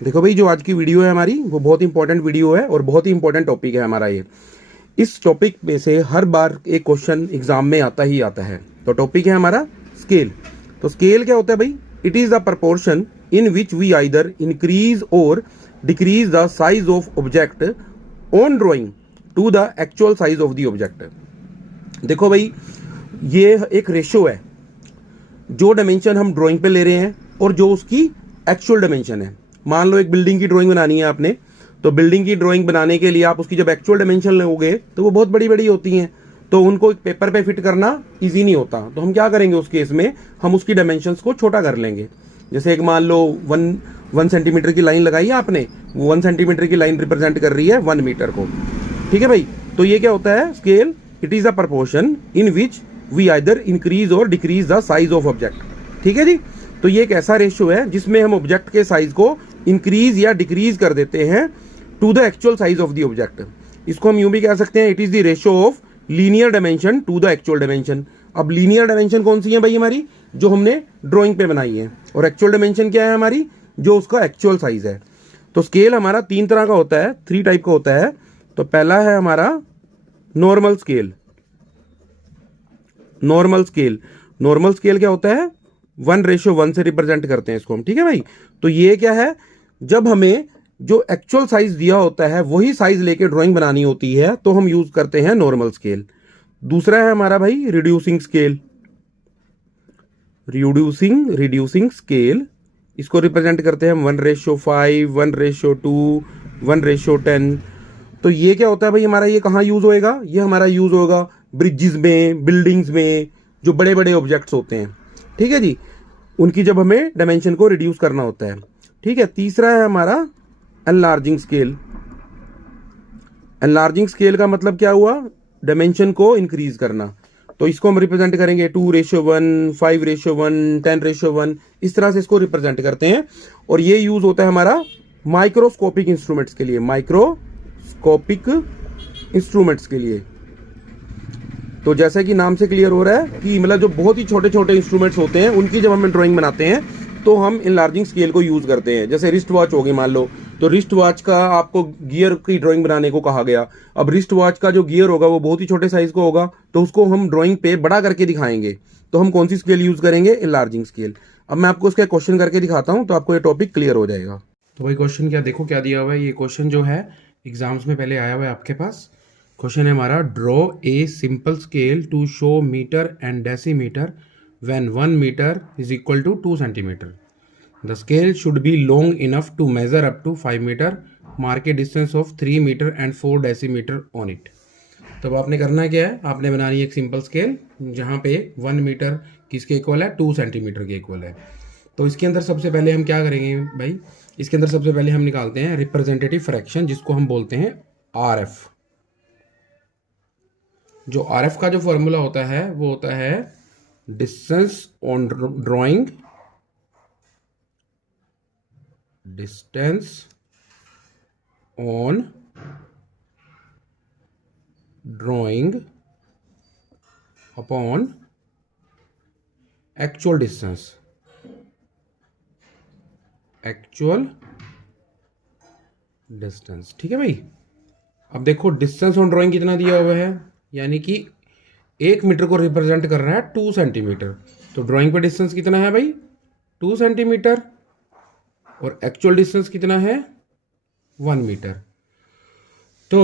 देखो भाई, जो आज की वीडियो है हमारी वो बहुत इंपॉर्टेंट वीडियो है और बहुत ही इंपॉर्टेंट टॉपिक है हमारा ये। इस टॉपिक में से हर बार एक क्वेश्चन एग्जाम में आता ही आता है। तो टॉपिक है हमारा स्केल। तो स्केल क्या होता है भाई? It is the proportion in which we either increase और decrease the size of object on drawing to the actual size of the object. देखो भाई, ये एक रेशो है, जो डायमेंशन हम ड्राइंग पे ले रहे हैं और जो उसकी एक्चुअल डायमेंशन है। मान लो एक बिल्डिंग की ड्राइंग बनानी है आपने, तो बिल्डिंग की ड्राइंग बनाने के लिए आप उसकी जब एक्चुअल डायमेंशन लोगे तो वो बहुत बड़ी बड़ी होती हैं, तो उनको एक पेपर पे फिट करना इजी नहीं होता। तो हम क्या करेंगे उस केस में, हम उसकी डायमेंशंस को छोटा कर लेंगे। जैसे एक मान लो वन सेंटीमीटर की लाइन लगाई है आपने, वो 1 सेंटीमीटर की लाइन रिप्रेजेंट कर रही है 1 मीटर को। ठीक है भाई, तो ये क्या होता है scale? It is a proportion in which we either increase और decrease the size of object. ठीक है जी, तो ये एक ऐसा रेशियो है जिसमें हम ऑब्जेक्ट के साइज को इंक्रीज या डिक्रीज कर देते हैं to the actual size of the object. इसको हम यूं भी कह सकते हैं, it is the ratio of linear dimension to the actual dimension. अब लीनियर डायमेंशन कौन सी है भाई? हमारी जो हमने ड्राइंग पे बनाई है। और एक्चुअल डायमेंशन क्या है हमारी? जो उसका एक्चुअल साइज है। तो स्केल हमारा 3 तरह का होता है, 3 टाइप का होता है। तो पहला है हमारा normal scale. Normal scale, normal scale क्या होता है? 1:1 से रिप्रेजेंट करते हैं इसको हम। ठीक है भाई, तो ये क्या है? जब हमें जो एक्चुअल साइज दिया होता है वही साइज लेके ड्राइंग बनानी होती है, तो हम यूज करते हैं नॉर्मल स्केल। दूसरा है हमारा भाई रिड्यूसिंग स्केल। रिड्यूसिंग स्केल, इसको रिप्रेजेंट करते हैं हम 1:5, 1:2, 1:10। तो ये क्या होता है भाई हमारा? ये कहाँ यूज होएगा? ये हमारा यूज होगा ब्रिजेस में, बिल्डिंग्स में, जो बड़े बड़े ऑब्जेक्ट्स होते हैं। ठीक है जी, उनकी जब हमें डायमेंशन को रिड्यूस करना होता है। ठीक है, तीसरा है हमारा एनलार्जिंग स्केल। एनलार्जिंग स्केल का मतलब क्या हुआ? डायमेंशन को इंक्रीज करना। तो इसको हम रिप्रेजेंट करेंगे 2:1, 5:1, 10:1, इस तरह से इसको रिप्रेजेंट करते हैं। और ये यूज होता है हमारा माइक्रोस्कोपिक इंस्ट्रूमेंट्स के लिए। माइक्रोस्कोपिक इंस्ट्रूमेंट्स के लिए, तो जैसा कि नाम से क्लियर हो रहा है कि मतलब जो बहुत ही छोटे छोटे इंस्ट्रूमेंट्स होते हैं उनकी जब हम ड्राइंग बनाते हैं तो हम इनलार्जिंग स्केल को यूज करते हैं। जैसे रिस्ट वॉच होगी मान लो, तो रिस्ट वॉच का आपको गियर की ड्राइंग बनाने को कहा गया। अब रिस्ट वॉच का जो गियर होगा वो बहुत ही छोटे साइज का होगा, तो उसको हम ड्राइंग पे बड़ा करके दिखाएंगे। तो हम कौन सी स्केल यूज करेंगे? Enlarging scale. अब मैं आपको उसका क्वेश्चन करके दिखाता हूं, तो आपको ये टॉपिक क्लियर हो जाएगा। तो भाई क्वेश्चन क्या, देखो क्या दिया हुआ है। ये क्वेश्चन जो है एग्जाम्स में पहले आया हुआ है आपके पास। क्वेश्चन है हमारा, draw a simple scale to show metre and decimetre when 1 metre is equal to 2 centimetre. The scale should be long enough to measure up to 5 metre, mark a distance of 3 metre and 4 decimetre on it. तो अब आपने करना क्या है, आपने बनानी है एक सिंपल स्केल जहाँ पे 1 मीटर किसके इक्वल है? 2 सेंटीमीटर के इक्वल है। तो इसके अंदर सबसे पहले हम क्या करेंगे भाई? इसके अंदर सबसे पहले हम निकालते हैं रिप्रेजेंटेटिव फ्रैक्शन, जिसको हम बोलते हैं RF। जो RF का जो फॉर्मूला होता है वो होता है distance on drawing, distance on drawing upon actual distance. Actual distance, ठीक है भाई। अब देखो डिस्टेंस ऑन ड्राइंग कितना दिया हुआ है, यानी कि 1 मीटर को रिप्रेजेंट कर रहा है 2 सेंटीमीटर। तो ड्राइंग पे डिस्टेंस कितना है भाई? 2 सेंटीमीटर। और एक्चुअल डिस्टेंस कितना है? 1 मीटर। तो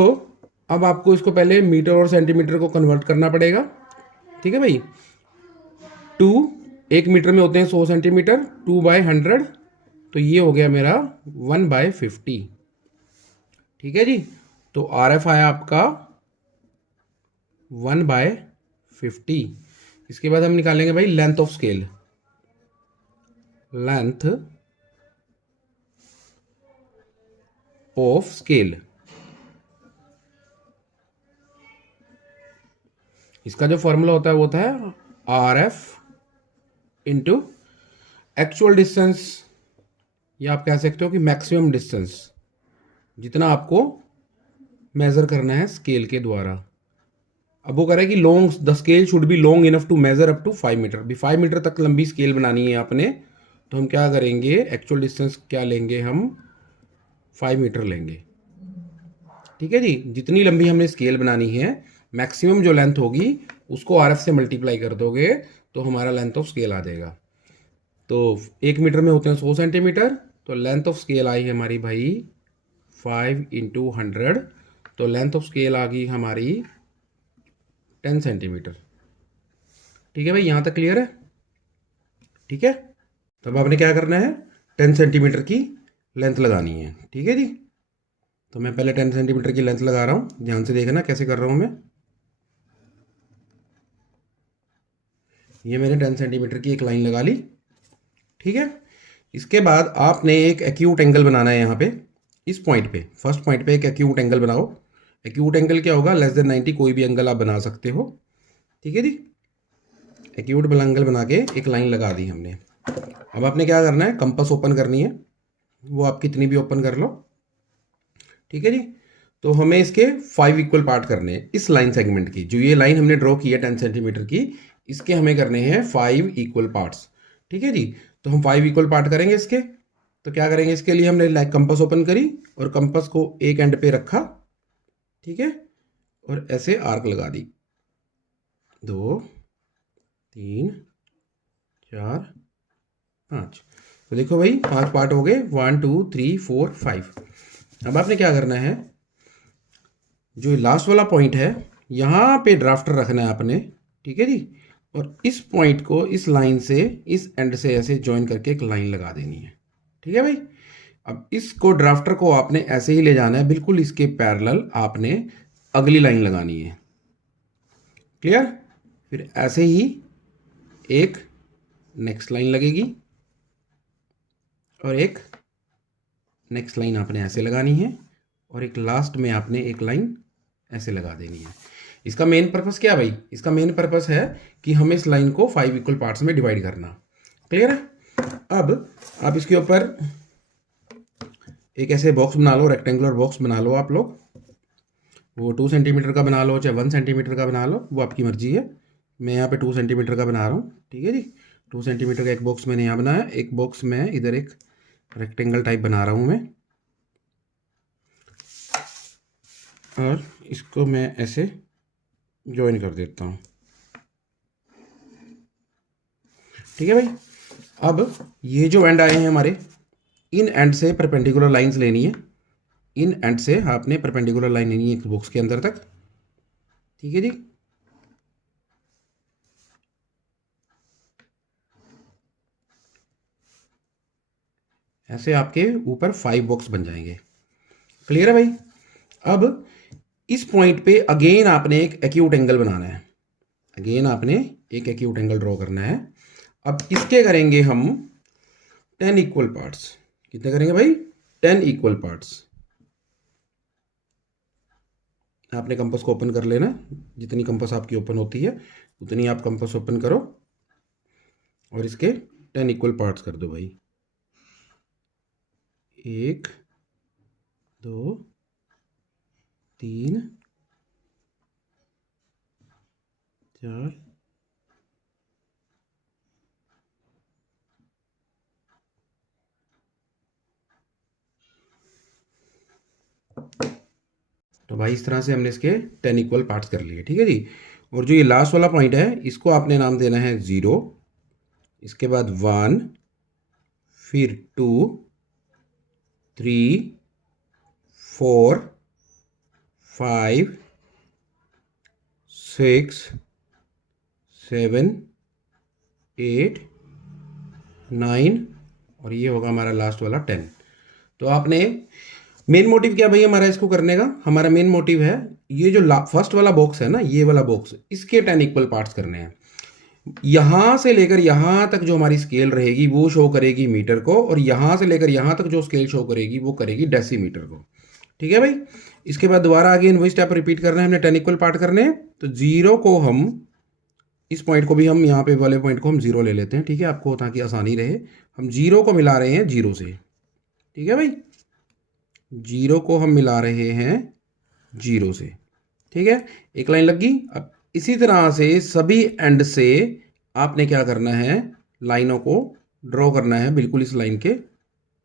अब आपको इसको पहले मीटर और सेंटीमीटर को कन्वर्ट करना पड़ेगा। ठीक है भाई, 1 मीटर में होते हैं 100 सेंटीमीटर, 2/100, तो ये हो गया मेरा 1/50। ठीक है जी, तो RF आया आपका 1/50। इसके बाद हम निकालेंगे भाई length of scale. Length of scale, इसका जो फॉर्मूला होता है वो होता है RF इंटू एक्चुअल डिस्टेंस, या आप कह सकते हो कि मैक्सिमम डिस्टेंस, जितना आपको मेजर करना है स्केल के द्वारा। अब वो कह रहा है कि long, the scale should be long enough to measure up to 5 metre. भी 5 मीटर तक लंबी स्केल बनानी है आपने, तो हम क्या करेंगे, एक्चुअल डिस्टेंस क्या लेंगे हम 5 मीटर लेंगे। ठीक है जी, जितनी लंबी हमने स्केल बनानी है, मैक्सिमम जो लेंथ होगी उसको RF से मल्टीप्लाई कर दोगे तो हमारा लेंथ ऑफ स्केल आ जाएगा। तो 1 मीटर में होते हैं 100 सेंटीमीटर, तो लेंथ ऑफ स्केल आई हमारी भाई 5 इंटू 100, तो लेंथ ऑफ स्केल आ गई हमारी 10 सेंटीमीटर। ठीक है भाई, यहाँ तक क्लियर है? ठीक है, तो अब आपने क्या करना है, 10 सेंटीमीटर की लेंथ लगानी है। ठीक है जी, तो मैं पहले 10 सेंटीमीटर की लेंथ लगा रहा हूँ, ध्यान से देखना कैसे कर रहा हूँ मैं। ये मैंने 10 सेंटीमीटर की एक लाइन लगा ली। ठीक है, इसके बाद आपने एक एक्यूट एंगल बनाना है यहाँ पे, इस पॉइंट पे, फर्स्ट पॉइंट पे एक एक्यूट एंगल बनाओ। एक्यूट एंगल क्या होगा, लेस देन 90, कोई भी एंगल आप बना सकते हो। ठीक है जी, एक्यूट एंगल बना के एक लाइन लगा दी हमने। अब आपने क्या करना है, कंपास ओपन करनी है, वो आप कितनी भी ओपन कर लो। ठीक है जी, तो हमें इसके 5 इक्वल पार्ट करने हैं इस लाइन सेगमेंट की। जो ये लाइन हमने ड्रॉ की है 10 सेंटीमीटर की, इसके हमें करने हैं 5 इक्वल पार्ट्स। ठीक है जी, तो हम 5 इक्वल पार्ट करेंगे इसके। तो क्या करेंगे, इसके लिए हमने कंपास ओपन करी और कंपास को एक एंड पे रखा। ठीक है, और ऐसे आर्क लगा दी, 2 3 4 5। तो देखो भाई 5 पार्ट हो गए, 1 2 3 4 5। अब आपने क्या करना है, जो लास्ट वाला पॉइंट है यहाँ पे ड्राफ्टर रखना है आपने। ठीक है जी, और इस पॉइंट को इस लाइन से, इस एंड से ऐसे ज्वाइन करके एक लाइन लगा देनी है। ठीक है भाई, अब इसको ड्राफ्टर को आपने ऐसे ही ले जाना है, बिल्कुल इसके पैरेलल आपने अगली लाइन लगानी है। क्लियर? फिर ऐसे ही एक नेक्स्ट लाइन लगेगी और एक नेक्स्ट लाइन आपने ऐसे लगानी है, और एक लास्ट में आपने एक लाइन ऐसे लगा देनी है। इसका मेन पर्पस क्या भाई, इसका मेन पर्पस है कि हमें इस लाइन को 5 इक्वल पार्ट्स में डिवाइड करना। क्लियर है? अब आप इसके ऊपर एक ऐसे बॉक्स बना लो, रेक्टेंगुलर बॉक्स बना लो आप लोग। वो 2 सेंटीमीटर का बना लो, चाहे 1 सेंटीमीटर का बना लो, वो आपकी मर्जी है। मैं यहाँ पे 2 सेंटीमीटर का बना रहा हूँ। ठीक है जी, 2 सेंटीमीटर का एक बॉक्स मैंने यहाँ बनाया, एक बॉक्स में इधर एक रेक्टेंगल टाइप बना रहा हूँ मैं, और इसको मैं ऐसे ज्वाइन कर देता हूँ। ठीक है भाई, अब ये जो एंड आए हैं हमारे, इन एंड से परपेंडिकुलर लाइंस लेनी है। इन एंड से आपने परपेंडिकुलर लाइन लेनी है एक बॉक्स के अंदर तक। ठीक है जी, ऐसे आपके ऊपर 5 बॉक्स बन जाएंगे। क्लियर है भाई? अब इस पॉइंट पे अगेन आपने एक एक्यूट एंगल बनाना है। अगेन आपने एक एक्यूट एंगल ड्रॉ करना है। अब इसके करेंगे हम 10 इक्वल पार्ट्स। कितने करेंगे भाई? 10 इक्वल पार्ट्स। आपने कंपास को ओपन कर लेना, जितनी कंपास आपकी ओपन होती है उतनी आप कंपास ओपन करो और इसके 10 इक्वल पार्ट्स कर दो भाई। 1 2 3 4 तो भाई इस तरह से हमने इसके 10 इक्वल पार्ट्स कर लिए। ठीक है जी, और जो ये लास्ट वाला पॉइंट है इसको आपने नाम देना है 0, इसके बाद 1, फिर 2 3 4 5 6 7 8 9, और ये होगा हमारा लास्ट वाला 10। तो आपने मेन मोटिव क्या भाई हमारा इसको करने का, हमारा मेन मोटिव है ये जो फर्स्ट वाला बॉक्स है ना, ये वाला बॉक्स, इसके 10 इक्वल पार्ट्स करने हैं। यहां से लेकर यहां तक जो हमारी स्केल रहेगी वो शो करेगी मीटर को, और यहां से लेकर यहां तक जो स्केल शो करेगी वो करेगी डेसीमीटर को। ठीक है भाई, इसके बाद दोबारा अगेन वही स्टेप रिपीट करना है, हमने 10 इक्वल पार्ट करने हैं। तो 0 को हम, इस पॉइंट को भी हम यहाँ पे वाले पॉइंट को हम 0 ले लेते हैं। ठीक है, आपको ताकि आसानी रहे, हम 0 को मिला रहे हैं 0 से। ठीक है भाई, 0 को हम मिला रहे हैं 0 से। ठीक है, एक लाइन लग गई। अब इसी तरह से सभी एंड से आपने क्या करना है, लाइनों को ड्रॉ करना है बिल्कुल इस लाइन के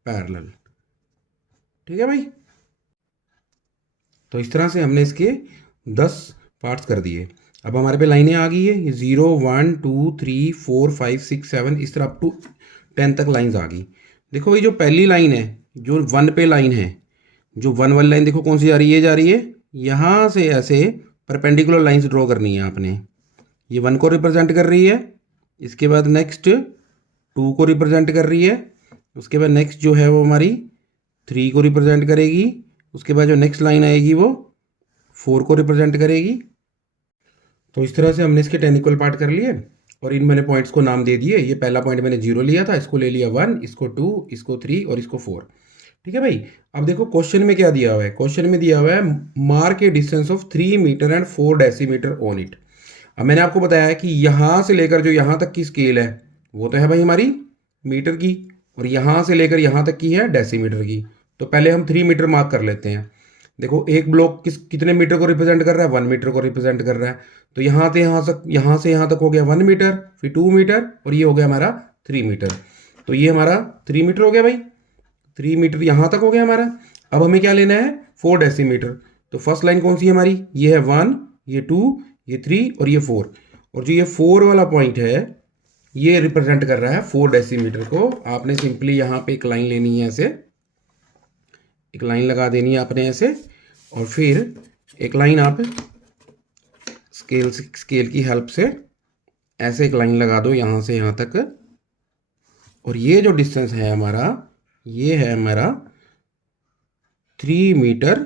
पैरेलल। ठीक है भाई। तो इस तरह से हमने इसके 10 पार्ट्स कर दिए। अब हमारे पे लाइनें आ गई है, ये 0 1 2 3 4 5 6 7 इस तरह अप टू 10 तक लाइंस आ गई। देखो भाई जो पहली लाइन है, जो 1 पे लाइन है, जो 1 वाली लाइन देखो कौन सी जा रही है, ये जा रही है। यहाँ से ऐसे परपेंडिकुलर लाइंस ड्रॉ करनी है आपने। ये 1 को रिप्रेजेंट कर रही है, इसके बाद नेक्स्ट 2 को रिप्रेजेंट कर रही है, उसके बाद नेक्स्ट जो है वो हमारी 3 को रिप्रेजेंट करेगी, उसके बाद जो नेक्स्ट लाइन आएगी वो 4 को रिप्रेजेंट करेगी। तो इस तरह से हमने इसके 10 इक्वल पार्ट कर लिए और इन मैंने पॉइंट्स को नाम दे दिए। ये पहला पॉइंट मैंने 0 लिया था, इसको ले लिया 1, इसको 2, इसको 3 और इसको 4। ठीक है भाई। अब देखो क्वेश्चन में क्या दिया हुआ है, क्वेश्चन में दिया हुआ है mark a distance of 3 metre and 4 decimetre on it. अब मैंने आपको बताया कि यहाँ से लेकर जो यहाँ तक की स्केल है वो तो है भाई हमारी मीटर की, और यहाँ से लेकर यहाँ तक की है डेसीमीटर की। तो पहले हम 3 मीटर मार्क कर लेते हैं। देखो एक ब्लॉक कितने मीटर को रिप्रेजेंट कर रहा है, 1 मीटर को रिप्रेजेंट कर रहा है। तो यहाँ से यहाँ तक हो गया 1 मीटर, फिर 2 मीटर और ये हो गया हमारा 3 मीटर। तो ये हमारा 3 मीटर हो गया भाई, 3 मीटर यहाँ तक हो गया हमारा। अब हमें क्या लेना है, 4 डेसीमीटर। तो फर्स्ट लाइन कौन सी है हमारी, ये है 1, ये 2, ये 3 और ये 4। और जो ये 4 वाला पॉइंट है ये रिप्रेजेंट कर रहा है 4 डेसीमीटर को। आपने सिंपली यहाँ पे एक लाइन लेनी है, ऐसे एक लाइन लगा देनी है आपने ऐसे, और फिर एक लाइन आप स्केल की हेल्प से ऐसे एक लाइन लगा दो यहाँ से यहाँ तक। और ये जो डिस्टेंस है हमारा, ये है हमारा 3 मीटर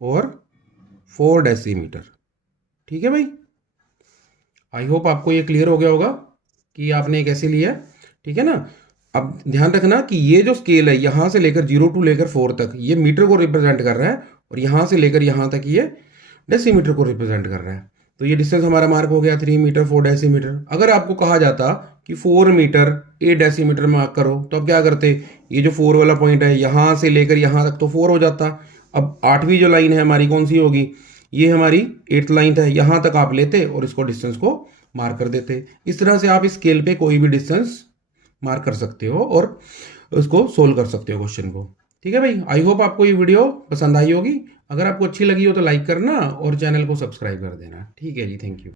और 4 डेसीमीटर। ठीक है भाई। आई होप आपको ये क्लियर हो गया होगा कि आपने कैसे लिया। ठीक है ना। अब ध्यान रखना कि ये जो स्केल है यहाँ से लेकर 0 टू लेकर 4 तक ये मीटर को रिप्रेजेंट कर रहा है, और यहाँ से लेकर यहाँ तक ये डेसीमीटर को रिप्रेजेंट कर रहा है। तो ये डिस्टेंस हमारा मार्क हो गया 3 मीटर 4 डेसीमीटर। अगर आपको कहा जाता कि 4 मीटर 8 डेसीमीटर मार्क करो तो अब क्या करते, ये जो 4 वाला पॉइंट है यहाँ से लेकर यहाँ तक तो 4 हो जाता। अब 8वीं जो लाइन है हमारी कौन सी होगी, ये हमारी 8th लाइन है, यहाँ तक आप लेते और इसको डिस्टेंस को मार्क कर देते। इस तरह से आप इस स्केल पे कोई भी डिस्टेंस मार्क कर सकते हो और उसको सोल्व कर सकते हो क्वेश्चन को। ठीक है भाई। आई होप आपको ये वीडियो पसंद आई होगी। अगर आपको अच्छी लगी हो तो लाइक करना और चैनल को सब्सक्राइब कर देना। ठीक है जी, थैंक यू।